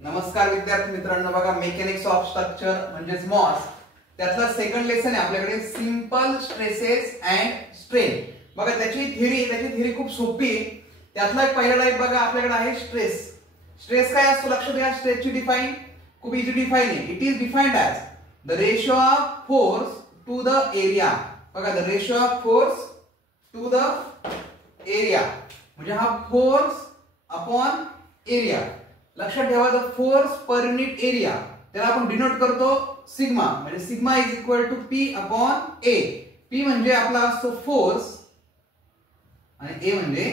नमस्कार विद्यार्थी मित्रांनो, बघा मेकॅनिक्स ऑफ स्ट्रक्चर म्हणजेच मॉस त्यातला सेकंड लेसन आहे आपल्याकडे, सिंपल स्ट्रेसेस अँड स्ट्रेन. बघा त्याची थिअरी खूप सोपी आहे. त्यातला एक पहिला टाइप बघा आपल्याकडे आहे स्ट्रेस. स्ट्रेस काय असतो लक्षात घ्या. स्ट्रेसची डिफाइन खूप इझी डिफाइन आहे. It is defined as the ratio of force to the area. बघा the ratio of force to the area म्हणजे हा फोर्स अपॉन एरिया. लक्षात ठेवा, the force per unit area त्याला आपण डिनोट करतो सिग्मा, म्हणजे sigma is equal to P upon A. P म्हणजे आपला असतो फोर्स आणि ए म्हणजे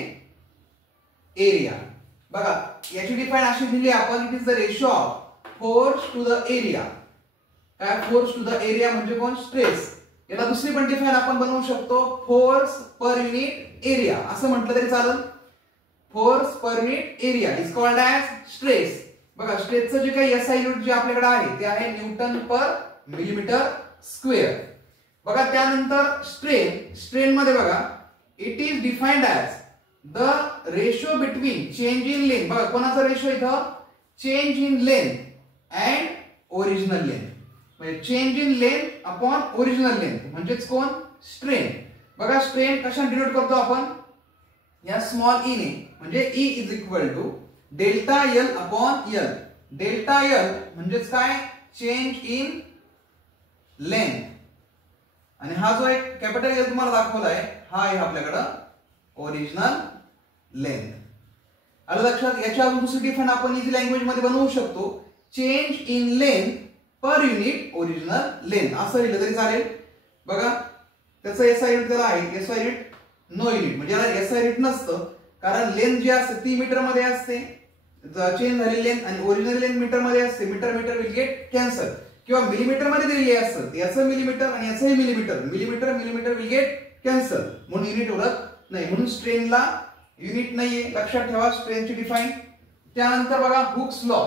एरिया. बघा याची डिफाइन अशी दिली आपण, it is the ratio of force to the area. काय फोर्स टू द एरिया म्हणजे कोण? स्ट्रेस. याला दुसरी पण डिफाइन आपण बनवू शकतो, फोर्स पर युनिट एरिया असं म्हटलं तरी चालेल. Force per unit area is called as stress. बघा स्ट्रेसचं जे काही एसआय युनिट जे आपल्याकडे आहे ते आहे न्यूटन पर मिलीमीटर स्क्वेअर. बघा त्यानंतर स्ट्रेन मध्ये बघा it is defined as the ratio between change in length. बघा कोणाचा रेशो इथं? Change in length and original length. म्हणजे change in length upon original length म्हणजेच कोण? स्ट्रेन. बघा स्ट्रेन कशाने डिनोट करतो आपण? या स्मॉल ई ने, म्हणजे E is equal to delta L upon L. Delta L म्हणजेच काय? Change in length. आणि हा जो एक कॅपिटल एल तुम्हाला दाखवलाय हा आहे आपल्याकडं ओरिजिनल लेंथ. आलं लक्षात? याच्या अजून दुसरी डिफाइन आपण इझी लँग्वेज मध्ये बनवू शकतो, change in length per unit original length असं लिहिलं तरी चालेल. बघा त्याचं एसआय युनिट त्याला आहे एसआय युनिट नो युनिट, म्हणजे याला एसआय युनिट नसतं कारण लेंथ जी असते ती मीटर मध्ये असते. चेंज झालेली लेंथ आणि ओरिजिनल लेंथ मीटर मध्ये असते. Metre will get cancel. किंवा मिलीमीटर मध्ये दिलेली असतं, याचं मिलीमीटर आणि याचंही मिलीमीटर विल गेट कॅन्सल म्हणून युनिट उरत नाही. म्हणून स्ट्रेनला युनिट नाहीये. लक्षात ठेवा स्ट्रेनची डिफाइन. त्यानंतर बघा हुक्स लॉ.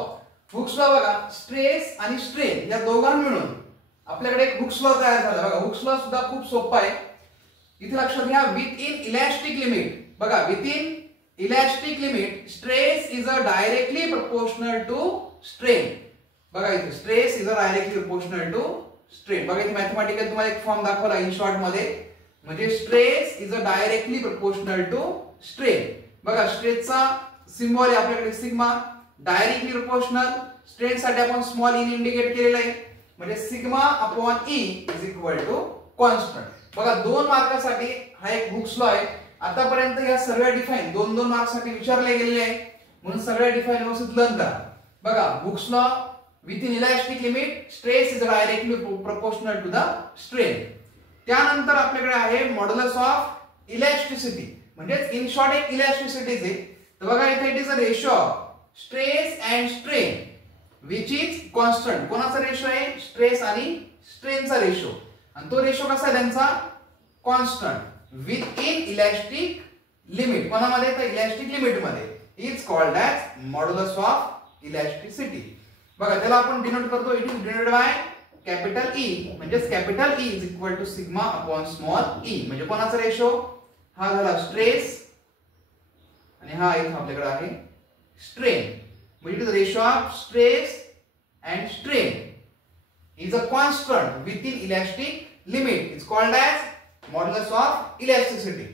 हुक्स लॉ बघा स्ट्रेस आणि स्ट्रेन या दोघांना मिळून आपल्याकडे एक हुक्स लॉ तयार झाला. बघा हुक्स लॉ सुद्धा खूप सोपा आहे. इथे लक्षात घ्या, विथ इन इलॅस्टिक लिमिट. बघा within elastic limit stress is a directly proportional to strain. बघा इथे stress is a directly proportional to strain. बघा इथे मॅथमॅटिकल तुम्हाला एक फॉर्म दाखवला इन शॉर्ट मध्ये, म्हणजे stress is a directly proportional to strain. बघा स्ट्रेसचा सिम्बॉल आहे आपल्याकडे सिग्मा. डायरेक्टली प्रोपोर्शनल स्ट्रेन साठी आपण स्मॉल ई इंडिकेट केलेला आहे, म्हणजे sigma upon E is equal to constant. बघा 2 मार्कासाठी हा एक हुक्स लॉ आहे. आतापर्यंत या सर्व डिफाइन 2-2 मार्क्ससाठी विचारले गेलेले आहे, म्हणून सगळ्या डिफाइन व्यवस्थित लर्न करा. बघा Hooke's law within elastic limit stress is directly proportional to the strain. त्यानंतर आपल्याकडे आहे मॉड्युलस ऑफ इलॅस्टिसिटी, म्हणजे इन शॉर्ट एक इलॅस्टिसिटीज आहे. तर बघा इथे it is a ratio of stress and strain which is constant. कोणाचा रेशो आहे? स्ट्रेस आणि स्ट्रेनचा रेशो. आणि तो रेशो कसा आहे त्यांचा? Constant within elastic limit. कोणामध्ये? तर इलॅस्टिक लिमिट मध्ये. Is called as modulus of elasticity. बघा त्याला आपण डिनोट करतो, it is denoted by capital E, म्हणजे capital E is equal to sigma upon small e. म्हणजे कोणाचा रेशो? हा झाला स्ट्रेस आणि हा इथे आपल्याकडे आहे स्ट्रेन. म्हणजे it is ratio of stress and strain is a constant within elastic limit is called as modulus of elasticity.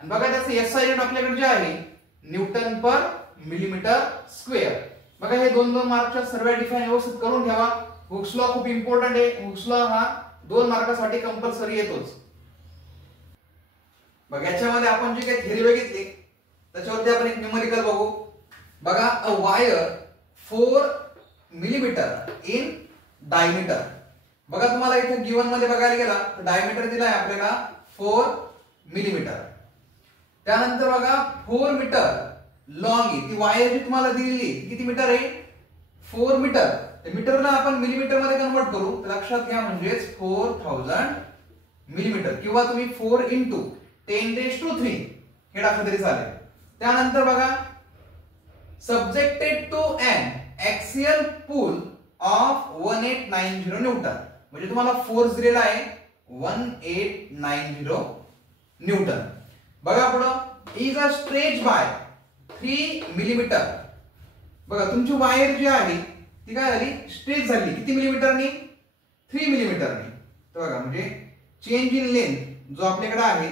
आणि बघा त्याचं एसआय युनिट आपल्याकडे जे आहे न्यूटन पर मिलीमीटर स्क्वेअर. बघा हे 2-2 मार्कच्या सर्व डिफाइन व्यवस्थित करून ठेवा. हुक्स लॉ खूप इम्पॉर्टंट आहे. हुक्स लॉ हा 2 मार्कासाठी कंपल्सरी येतोच. बघा याच्यामध्ये आपण जी काही थिअरी बघितली त्याच्यावरती आपण एक न्यूमेरिकल बघू. बघा a wire 4 millimetre in diameter. बघा तुम्हाला इथे गिवन मध्ये बघायला गेला तर डायमीटर दिलाय आपल्याला 4 मिलीमीटर. त्यानंतर बघा 4 मीटर लॉंग आहे. ती वायर जी तुम्हाला दिलेली किती मीटर आहे? 4 मीटर. मीटरला आपण मिलीमीटर मध्ये कन्वर्ट करू तर लक्षात घ्या म्हणजेच 4000 मिलीमीटर, किंवा तुम्ही 4 into 10⁻³ हे टाकलं तरी चालेल. त्यानंतर बघा subjected to an axial pull of 1890 newton. म्हणजे तुम्हाला फोर्स दिलेला आहे 1890 न्यूटन. बघा पुढं is a stretch by 3 millimetre बघा तुमची वायर जी आहे ती काय झाली, स्ट्रेच झाली. किती मिलीमीटरनी? 3 मिलीमीटरनी. तर बघा म्हणजे चेंज इन लेंथ जो आपल्याकडे आहे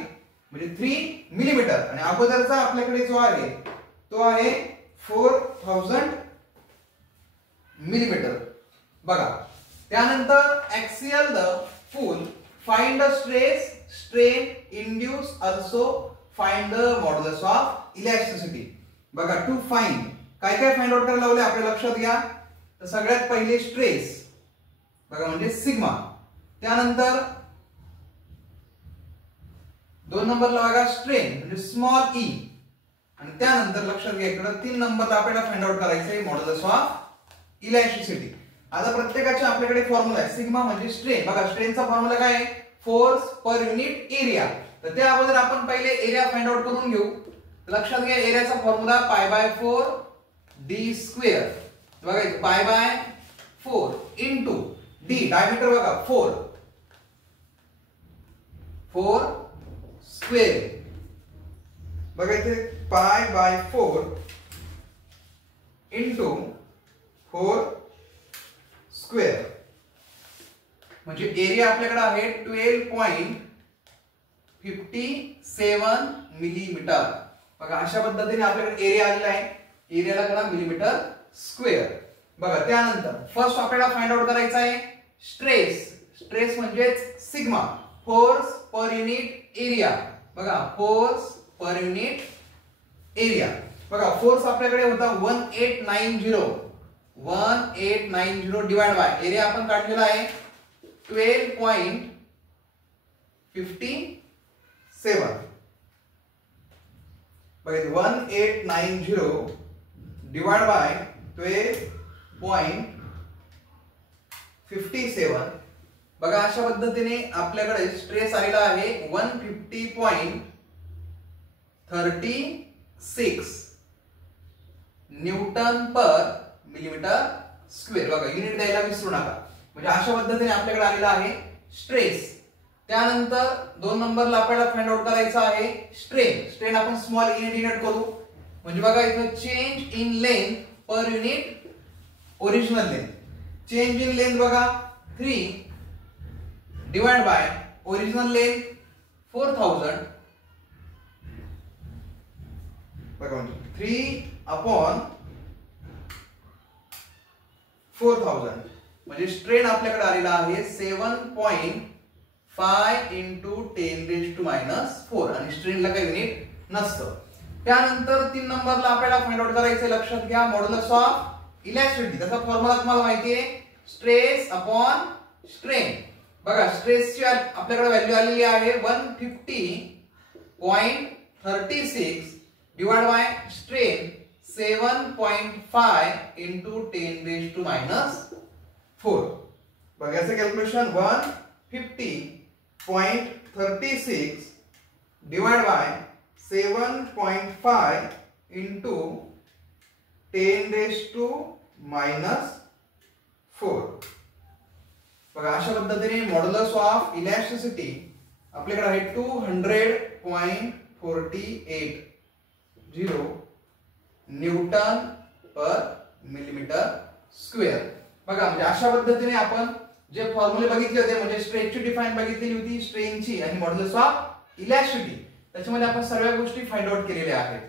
म्हणजे 3 मिलीमीटर आणि अगोदरचा आपल्याकडे जो आहे तो आहे 4000 मिलीमीटर. बघा त्यानंतर axial the pull, find the stress strain induce, also find the modulus of elasticity. बघा टू फाइंड काय काय फाइंड आउट करायला लावले आपल्या लक्षात घ्या. तर सगळ्यात पहिले स्ट्रेस बघा म्हणजे सिग्मा, त्यानंतर 2 नंबरला बघा स्ट्रेन म्हणजे स्मॉल ई, आणि त्यानंतर लक्षात घ्या इकडे 3 नंबरला आपल्याला फाइंड आउट करायचं आहे मॉड्युलस ऑफ इलॅस्टिसिटी. आता प्रत्येकाच्या आपल्याकडे फॉर्म्युला आहे. सिग्मा म्हणजे स्ट्रेन, बघा स्ट्रेनचा फॉर्म्युला काय आहे, फोर्स पर युनिट एरिया. तर त्या अगोदर आपण पहिले एरिया फाइंड आउट करून घेऊ. लक्षात घ्या एरियाचा फॉर्म्युला π/4 d स्क्वेअर. बघा इथे π/4 इनटू d, डायमीटर बघा 4 स्क्वेअर. बघा इथे π/4 इनटू 4 स्क्वेअर म्हणजे एरिया आपल्याकडे आहे 12.57 मिलीमीटर. बघा अशा पद्धतीने आपल्याकडे एरिया आलेला आहे. एरियाला करा मिलीमीटर स्क्वेअर. बघा त्यानंतर फर्स्ट आपल्याला फाइंड आउट करायचा आहे स्ट्रेस. स्ट्रेस म्हणजेच sigma, force per unit area. बघा फोर्स पर युनिट एरिया. बघा फोर्स आपल्याकडे होता 1890 डिवाइड बाय एरिया आपण काढलेला आहे 12.57. बघा 1890 डिवाइड बाय 12.57. बघा अशा पद्धतीने आपल्याकडे स्ट्रेस आलेला आहे 150.36 न्यूटन पर मिलीमीटर स्क्वेअर. बघा युनिट द्यायला विसरू नका. म्हणजे अशा पद्धतीने आपल्याकडे आलेला आहे स्ट्रेस. त्यानंतर 2 नंबरला आपल्याला फाइंड आउट करायचा आहे स्ट्रेन. स्ट्रेन आपण स्मॉल युनिट डिनोट करू. म्हणजे बघा इथे change in length per unit original length. Change in length बघा 3 डिवाइड बाय ओरिजिनल लेंथ 4000. बघा म्हणजे 3/4000 म्हणजे स्ट्रेन आपल्याकडे आलेला आहे 7.5 इंटू 10⁻⁴ आणि स्ट्रेनला काही युनिट नसतं. त्यानंतर 3 नंबरला आपल्याला फाइंड आउट करायचं. लक्षात घ्या मॉड्युलस ऑफ इलॅस्टिसिटी. त्याचा फॉर्म्युला तुम्हाला माहिती आहे स्ट्रेस अपॉन स्ट्रेन. बघा स्ट्रेसची आपल्याकडे व्हॅल्यू आलेली आहे 150.36 डिवाइड बाय स्ट्रेन 7.5 इंटू 10⁻⁴. बघा याचं कॅल्क्युलेशन 150.36 डिवाइड बाय 7.5 इंटू 10⁻⁴. बघा अशा पद्धतीने मॉड्युलस ऑफ इलॅस्टिसिटी आपल्याकडे आहे 200.48 न्यूटन पर मिलीमीटर स्क्वेअर. बघा म्हणजे अशा पद्धतीने आपण जे फॉर्म्युले बघितले होते म्हणजे स्ट्रेसची डिफाइन बघितलेली होती, स्ट्रेनची आणि मॉड्युलस ऑफ इलॅस्टिसिटी, त्याच्यामध्ये आपण सर्व गोष्टी फाइंड आउट केलेल्या आहेत.